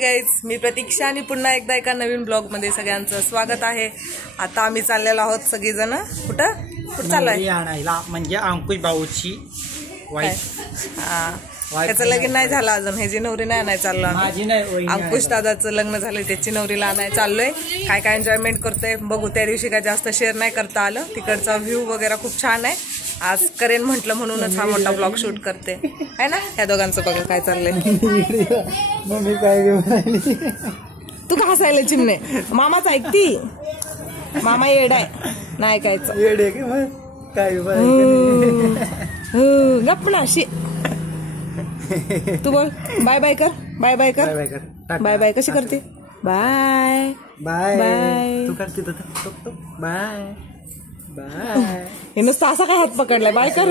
Guys, मी प्रतीक्षा आणि पुन्हा एकदा एका नवीन ब्लॉग मध्ये सगळ्यांचं स्वागत आहे। आता आम्ही चाललेलो आहोत सगळीजण। कुठं चाललोय? आणायला म्हणजे अंकुश भाऊची वाईफ। त्याचं लगीन नाही झालं अजून, ह्याची नवरी नाही आणायला चाललो आम्ही। अंकुश दादाचं लग्न झालं, त्याची नवरीला आणायला चाललोय। काय काय एन्जॉयमेंट करतोय बघू। त्या दिवशी काय जास्त शेअर नाही करता आलं, तिकडचा व्ह्यू वगैरे खूप छान आहे। आज करेन म्हटलं म्हणूनच हा मोठा ब्लॉग शूट करते आहे ना। ह्या दोघांचं बघा काय चाललंय। मम्मी काय तू का हसायला चिमणे? मामाच ऐकती, मामा येडाय नाही ऐकायचं। येडे की मग काय गप्प ना शी। तू बोल बाय बाय कर, बाय बाय कर, बाय बाय कशी करते? बाय बाय बाय तू करते बाय बाय। हे नुसतं असा काय हात पकडलाय? बाय कर।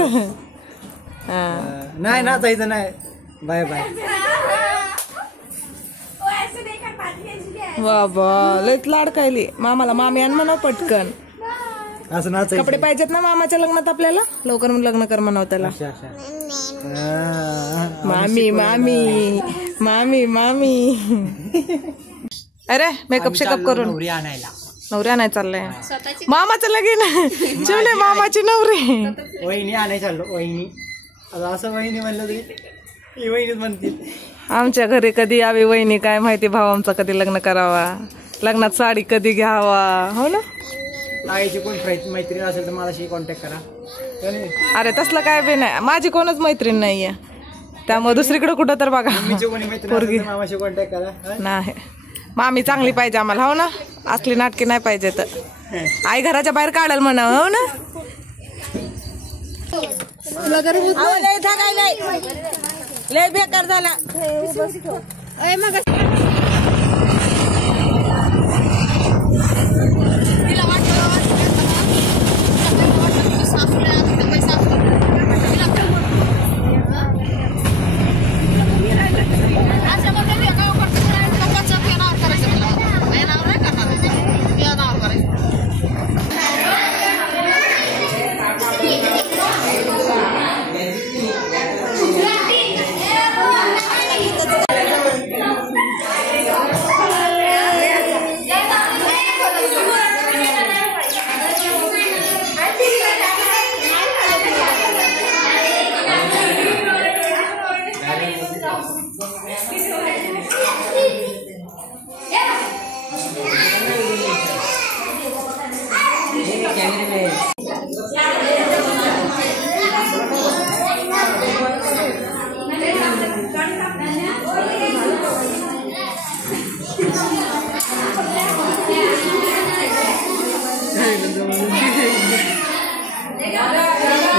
नाही ना जायचं नाही। Bye bye. बाबा लयच लाडकायली मामाला। मामी आण म्हणा पटकन। असं नाच कपडे पाहिजेत ना मामाच्या लग्नात आपल्याला, लवकर लग्न कर म्हणाव त्याला। मामी मामी मामी मामी। अरे मेकअप शेकअप करून नवरी आणायला चाललंय। मामाचं लगीन जेवले, मामाची नवरी। वहिनी आणायला चाललो। वहिनी असं वहिनी म्हणलं तरी वहिनीच म्हणतील। आमच्या घरी कधी यावी वहिनी काय माहिती, भाऊ आमचा कधी लग्न करावा, लग्नात साडी कधी घ्यावा, हो ना। आईची कोण मैत्रीण असेल तर माझ्याशी कॉन्टॅक्ट करा। अरे तसलं काय बी नाही, माझी कोणच मैत्रीण नाहीये, त्यामुळे दुसरीकडे कुठं तर बघा। मामाशी कॉन्टॅक्ट करा। नाही मामी चांगली पाहिजे आम्हाला, हो ना। असली नाटकी नाही पाहिजे तर आई घराच्या बाहेर काढाल म्हणा, हो ना। लय बेकार झाला।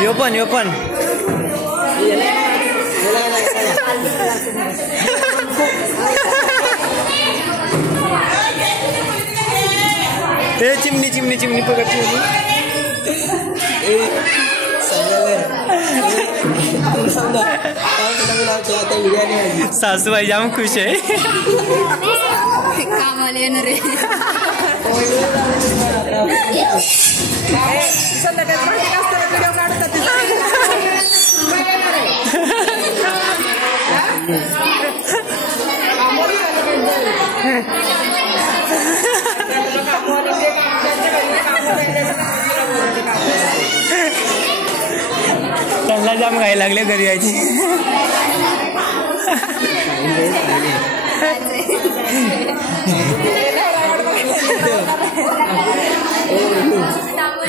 यो पण चिमणी चिमणी चिमणी पकडते। सासूबाई जाम खुश आहे। त्यांना जाम घाई लागले घरी यायची।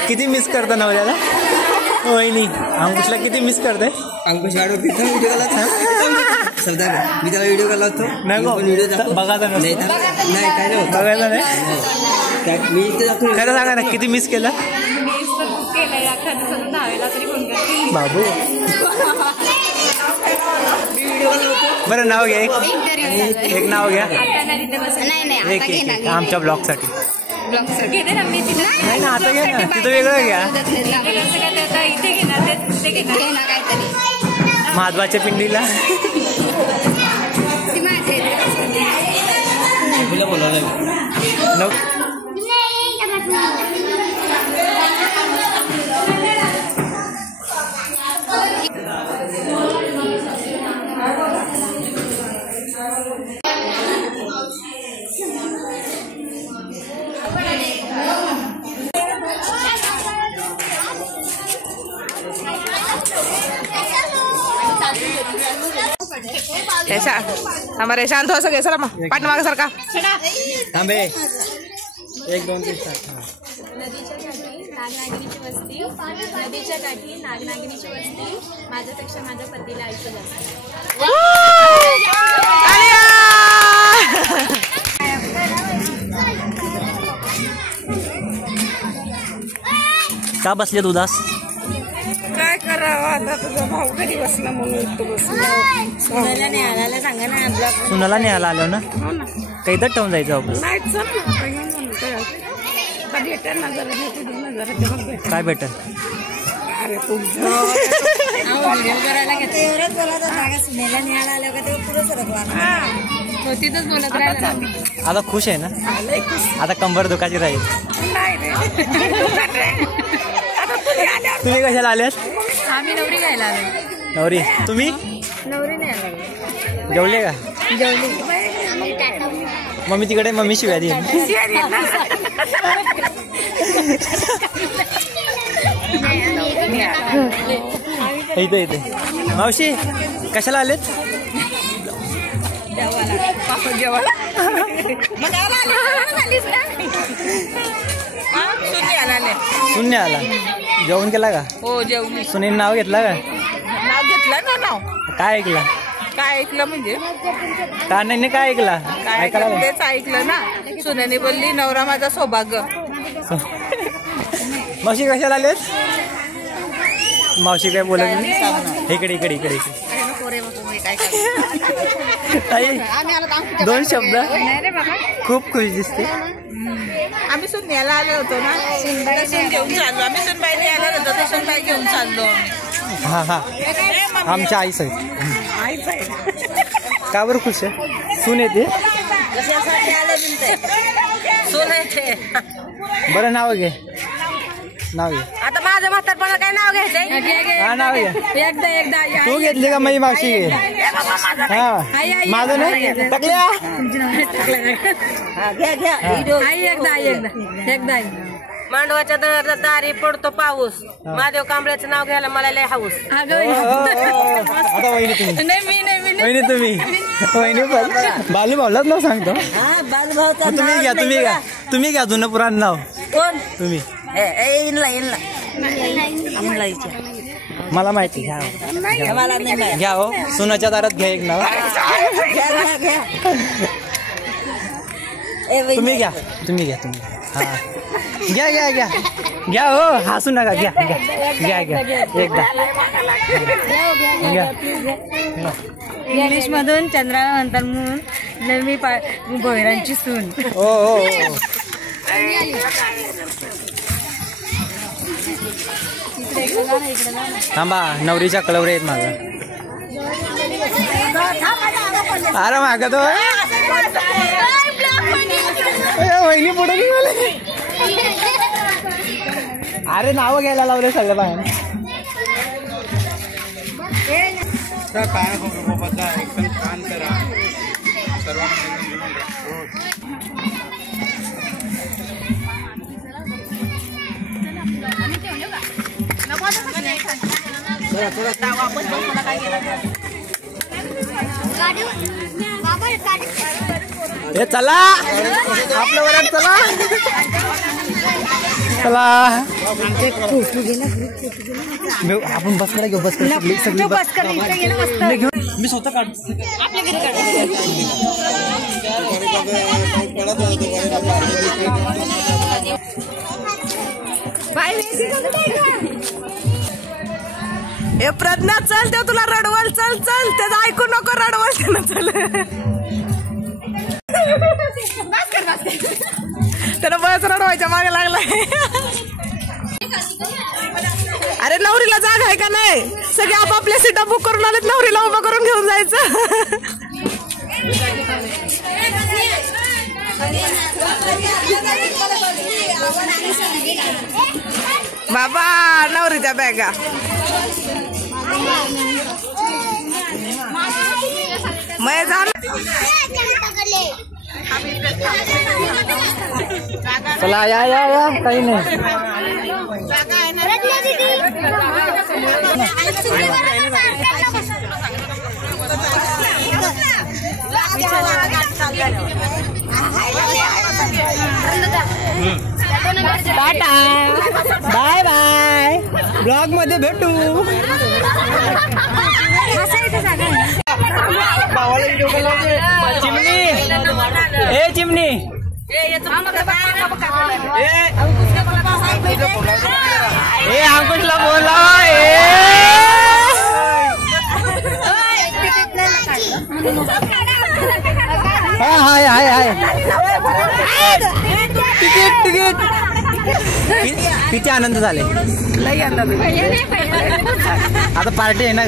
किती मिस करता नवऱ्याला वहिनी? अंकुशला किती मिस करते? अंकुश व्हिडिओ मी त्याला व्हिडिओ केला होतो। बघायचा नाही काय नाही बघायला नाही। मी खरं सांगा ना किती मिस केला बाबू? बरं नाव घ्या, एक नाव घ्या, एक आमच्या ब्लॉग साठी। नाही ना आता घ्या ना, तिथं वेगळं घ्या। महाद्वाच्या पिंडीला हमारे शांत हो सके सर पाठीमागे सारखा थांबे 1 2 3 नागनागिनीची वस्ती नदीच्या काठी नागनागिनीची वस्ती माझ्यापेक्षा माझ्या पतीला आयुष्य जास्त का बसलेत उदास? काय करावं आता तुझा भाऊ घरी बसला म्हणून तू बसला सुनाला न्यायला आलो ना काही तर ठेवून जायचं आपलं नाही चल काय भेटल? अरे तुझं आता खुश आहे ना? आता कंबर दुखाची राहील. तुम्ही कशाला आल्यात? आम्ही नवरी घ्यायला आलो. नवरी तुम्ही नवरी नाही आलो. जेवले का? जेवली. मम्मी तिकडे मम्मी शिव्या दे. इथे मावशी कशाला आलेत? शून्य आला. जेवण केला का? हो जेवली. सुनील नाव घेतला का? नाव घेतलं ना. नाव काय ऐकला? काय ऐकलं म्हणजे का नाही काय ऐकला? काय ऐकलं तेच ऐकलं ना. सुनेने बोलली नवरा माझा सौभाग्य. मावशी कशाला आलेत? मावशी काय बोलत नाही. इकडे इकडे इकडे ताई 2 शब्द. खूप खुश दिसते. आम्ही सुन्याला आलो होतो ना. सून घेऊन चाललो आम्ही. सुनबाईने आलो होतो तर सुनबाई घेऊन चाललो. हा हा आमच्या आई सहित. आईच आहे. का बरं खुश आहे? सून येते. सून येते. बरं नाव घे. नाव घे. आता माझं म्हातारपणा काय नाव घ्यायचंय? हा नाव घे. एकदा तू घेतली का माझी मावशी घे. हा माझं नाही टाकल्या. मांडवाच्या दारी पडतो पाऊस. महादेव कांबळ्याचं नाव घ्यायला मला लय हाऊस. आता वहिनी तुम्ही वहिनी पण बालू भाऊलाच नाव सांगतो. तुम्ही घ्या जुनं पुराण नाव. कोण? तुम्ही. मला माहिती घ्या. घ्या हो सुनाच्या दारात घ्या एक नाव. तुम्ही घ्या. हा घ्या हो हसू नका. घ्या एकदा इंग्लिश मधून चंद्राला म्हणतात म्हणून मी भोयरांची सून. हो थांबा नवरीच्या कलवरे आहेत माझा. अरे मागत वहिनी पुढे अरे नाव घ्यायला लावले सगळं बाहेर. हे चला आपल्या वरात चला आपण बस करा घेऊ. बस मी स्वतः काढतो. हे प्रज्ञा चल ते तुला रडवल. चल त्याचं ऐकू नको. रडवल त्यानं. चल त्यानं बस रडवायच्या मागे लागलाय. अरे नवरीला जागा आहे का नाही? सगळे आपापल्या सीटा बुक करून आलेत. नवरीला उभा करून घेऊन जायचं. बाबा नवरीच्या बॅगा. मैं चला या काही नाही. बाय बाय, ब्लॉग मध्ये भेटू. चिमणी ए चिमणी ए अंकुशला बोला. हाय हाय हाय तिकीट तिकीट. किती आनंद झाले. आता पार्टी आहे ना.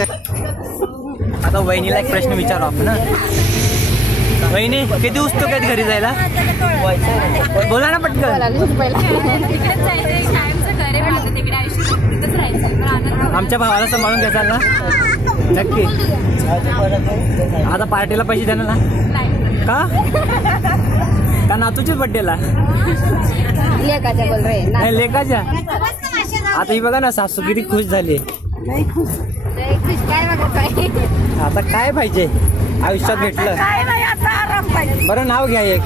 आता वहिनीला एक प्रश्न विचारू आपण. वहिनी किती उत्सुक आहेत घरी जायला. बोला ना पटकन. आमच्या भावाला सांभाळून घ्याल ना. नक्की. आता पार्टीला पैसे देणार ना. का नातूच्या बड्डेला. लेकाच्या बोल रे. नाही लेकाच्या. आता ही बघा ना सासू किती खुश झाली. आता काय पाहिजे आयुष्यात भेटलं. बरं नाव घ्या एक.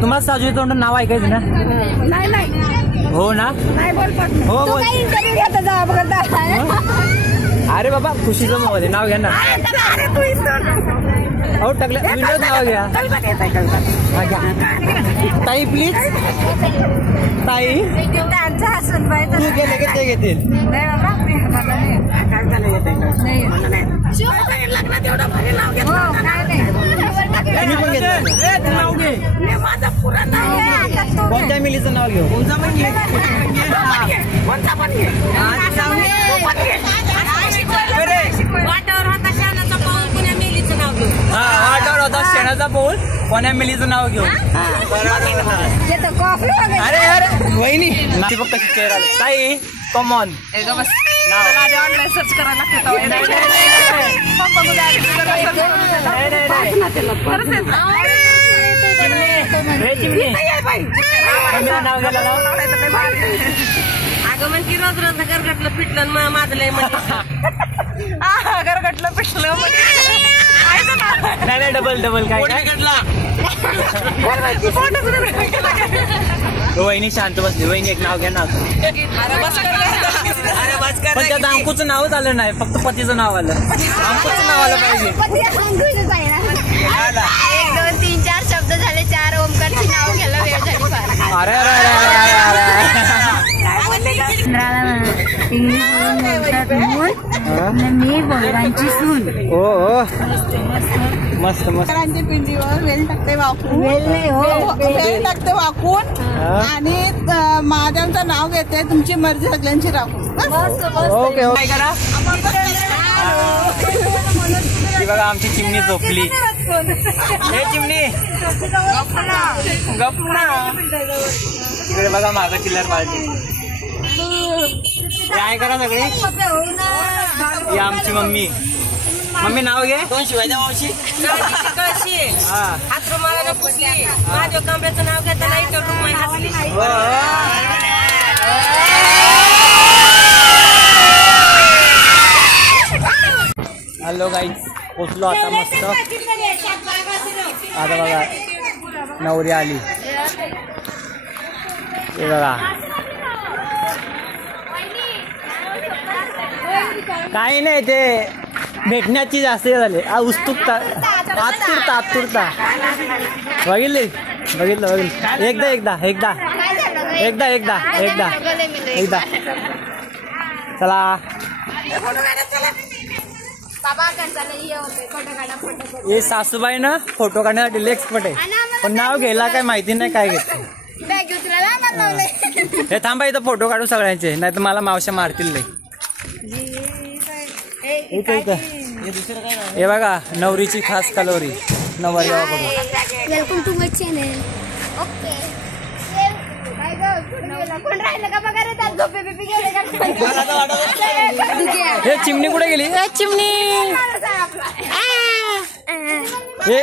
तुम्हाला साजू तोंड नाव ऐकायचं ना. हो ना. हो बोल. अरे बाबा खुशीचं मोबाईल नाव घ्या ना. हो टाकलं विंडोज नाव घ्या. ताई प्लीज. ताई तू गेले की ते घेतील. मी पण घेतलं नाव घे. कोणत्या मिलीचं नाव घेऊ. वाटावर होता शेणाचा पाऊल पुण्या मेलीचं नाव घेऊ. वाटावर होता शेणाचा पाऊल कोण्या मिलीचं नाव घेऊ. अरे अरे वहिनी ती फक्त चेहरा. ताई कमॉन ऑनलाईन सर्च करायला नाव गेलं ना. अगं की रोज रोज गरगटलं पिटलं माझं लय गरगटलं पिटलं. नाही नाही डबल डबल काय वहिनी शांत बसली. वहिनी एक नाव घ्या ना. पण त्यात अंकुचं नावच आलं नाही. फक्त पतीचं नाव आलं. अंकुचं नाव आलं पाहिजे. 1 2 3 4 शब्द झाले. 4 ओमकारची नाव घ्यायला वेळ झाली. अरे अरे अरे मी बोलरांची सून. हो मस्त मस्त. पिंडीवर वेल टाकते वाकून. वेल टाकते वाकून आणि महादेवचं नाव घेते. तुमची मर्जी सगळ्यांची राखून. ओके काय करा. बघा आमची चिमणी झोपली. हे चिमणी गप ना. तिकडे बघा मागं चिल्लर पार्टी. काय करा सगळे. ही आमची मम्मी. मम्मी नाव घे. कोण शिवायच्या मावशी. हात रुमाला पुसली. माझ्या कमरेचं नाव घेताना इथं रुमाई हसली. हॅलो गाईज पोचलो आता मस्त. आता बघा नवरी आली. हे बघा काही नाही ते भेटण्याची जास्त झाले. उत्सुकता आतुरता आतुरता. बघितले बघितलं बघितलं. एकदा एकदा एकदा एकदा एकदा एकदा एकदा. चला हे सासूबाई ना फोटो काढण्यासाठी एक्सपर्ट आहे. पण नाव घ्यायला काय माहिती नाही काय घेत. हे थांबा इथं फोटो काढू सगळ्यांचे. नाही तर मला मावश्या मारतील नाही. हे बघा नवरीची खास कलोरी नवरी. Welcome to my channel. Okay हे चिमणी कुठे गेली. चिमणी हे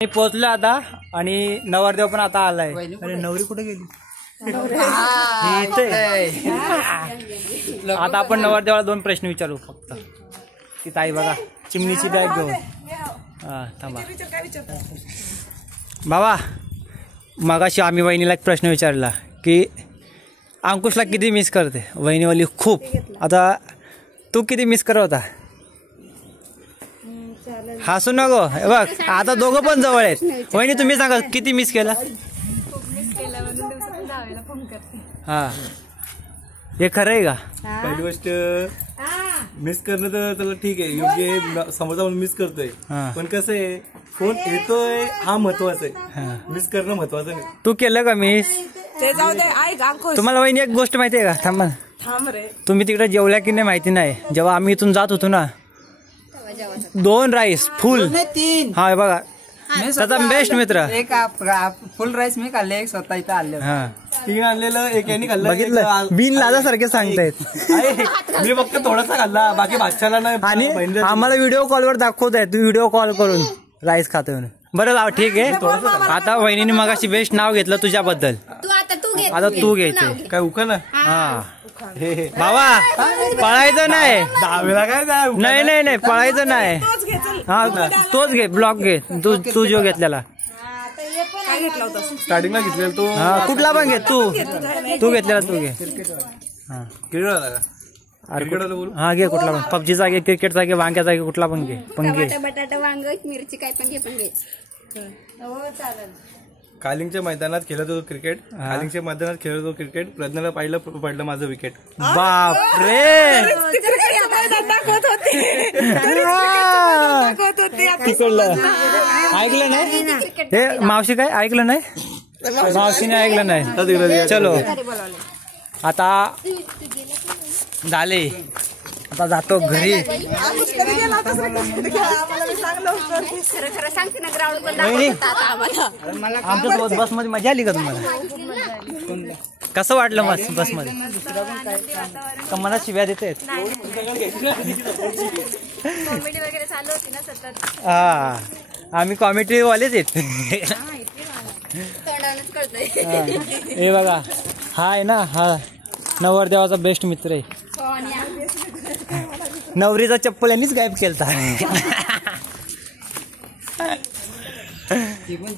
मी पोहोचलो आता आणि नवरदेव पण आता आलाय. अरे नवरी कुठे गेली? आता आपण नवरदेवाला 2 प्रश्न विचारू फक्त. ती ताई बघा चिमणीची बॅग घेऊन. हा थांबा बाबा. मगाशी आम्ही वहिनीला एक प्रश्न विचारला की अंकुशला किती मिस करते. वहिनीवाली खूप. आता तू किती मिस करत होता? हसू नको. बघ आता दोघं पण जवळ आहेत. वहिनी तुम्ही सांगा किती मिस केला? हा हे खरं आहे का? पहिली गोष्ट मिस करणं तर चला ठीक आहे, योग्य आहे, समोरचा म्हणून मिस करतोय. पण कसं आहे फोन येतोय हा महत्वाचा आहे, मिस करणं महत्वाचं नाही. तू केलं का मिस? ते जाऊ दे. ऐक अंकुश, तुम्हाला वहिनी एक गोष्ट माहिती आहे का? थांबा थांब रे. तुम्ही तिकडे जेवल्या की नाही माहिती नाही. जेव्हा आम्ही इथून जात होतो ना 2 राईस फुल. 3 हा बघा त्याचा बेस्ट मित्र. एक फुल राईस मी खाल्ले, एक स्वतः इथं आले. हा 3 आणलेलं, एक यांनी खाल्लं. बघितलं बिन लाजासारखे सांगतायत. मी फक्त थोडासा खाल्ला, बाकी भाच्याला नाही. आणि आम्हाला व्हिडिओ कॉलवर दाखवत आहे तू व्हिडिओ कॉल करून राईस खातोय म्हणून. बरं जाऊ ठीक आहे. आता वहिनीने मगाशी बेस्ट नाव घेतलं तुझ्याबद्दल. आता तू घ्यायचे काय उखा ना. हा बाबा पळायचं नाही. दहावीला काय नाही नाही नाही पळायचं नाही. हा तोच घे ब्लॉक घे. तू जो घेतलेला स्टार्टिंगला घेतलेला तो. हा कुठला पण घे. तू घेतलेला तू घे. हा क्रिकेटला बोलू. हा घे कुठला पण. पबजीचा घे, क्रिकेटचा घे, वांग्याचा घे, कुठला पण घे. पण घे बटाटा वांग मिरची काय पण घे पण घे. कालिंगच्या मैदानात खेळत होतो क्रिकेट. कालिंगच्या मैदानात खेळत होतो क्रिकेट. प्रज्ञाला पडलं माझं विकेट. बापरे तिकडलं ऐकलं नाही. हे मावशी काय ऐकलं नाही? मावशीने ऐकलं नाही. चलो आता झाले. आता जातो घरी. आमच्या सोबत बसमध्ये मजा आली का तुम्हाला? कसं वाटलं मस्त बसमध्ये? मला शिव्या देते. कॉमेडी वगैरे चालू होती ना सतत. हा आम्ही कॉमेडी वालेच आहेत. हे बघा हा आहे ना, हा नवरदेवाचा बेस्ट मित्र आहे. नवरीचा चप्पल यांनीच गायब केलता.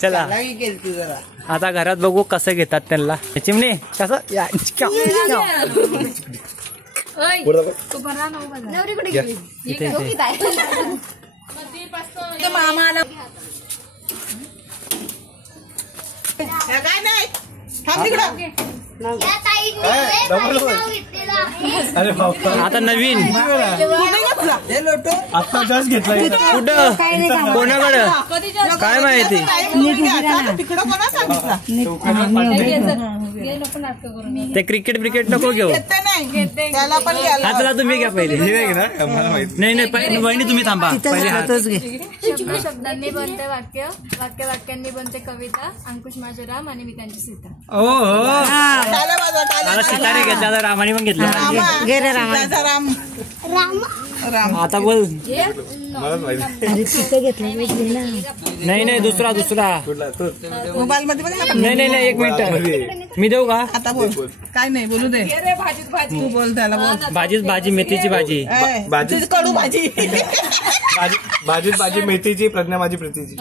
चला आता घरात बघू कसं घेतात त्यांना. चिमणी कसं काय नाही थांब तिकडं. अरे बाबा आता नवीन आता जस्ट घेतला. कुठं कोणाकडं काय माहिती. तिकडं कोणा सांगितलं? ते क्रिकेट नको घेऊ. नाही त्याला पण घ्यायला. हा चला तुम्ही घ्या पहिले. मला माहिती नाही नाही वहिनी तुम्ही थांबा पहिले. शब्द शब्दांनी बनते वाक्य, वाक्य वाक्यांनी बनते कविता. अंकुश माझे राम आणि मी त्यांची सीता. हो हो टाळ्या वाजवा, टाळ्या. मला सीताने घेतला आता रामाने पण घेतला. सीताचा राम. राम आता बोल. मलाच माहिती. नाही नाही दुसरा मोबाईल मध्ये बघ ना. नाही 1 मिनिट मी देऊ का? आता बोल. काय नाही बोलू दे. तू बोल त्याला बोल. भाजी मेथीची भाजी. तुझी कडू भाजी. भाजीत भाजी मेथीची. प्रज्ञा माझी प्रीतीची.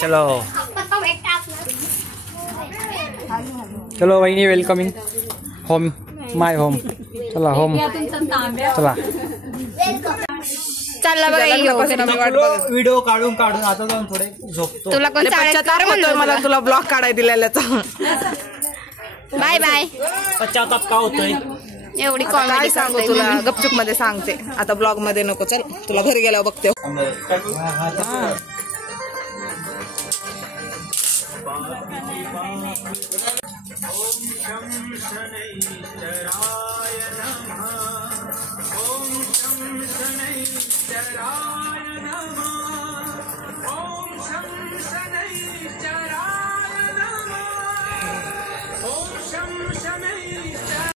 चलो चलो वहिनी वेलकमिंग होम माय होम. चला होम चला. चालला बघा व्हिडिओ काढून आता जाऊन थोडे झोपतो. तुला कोण मला तुला ब्लॉग काढाय दिलेल्याचा. Bye bye. पश्चाताप का होतोय? एवढी काय कॉमेडी सांगू तुला गपचूप मध्ये सांगते. आता ब्लॉग मध्ये नको. चल तुला घरी गेल्यावर बघते. ओम शं शनैश्चराय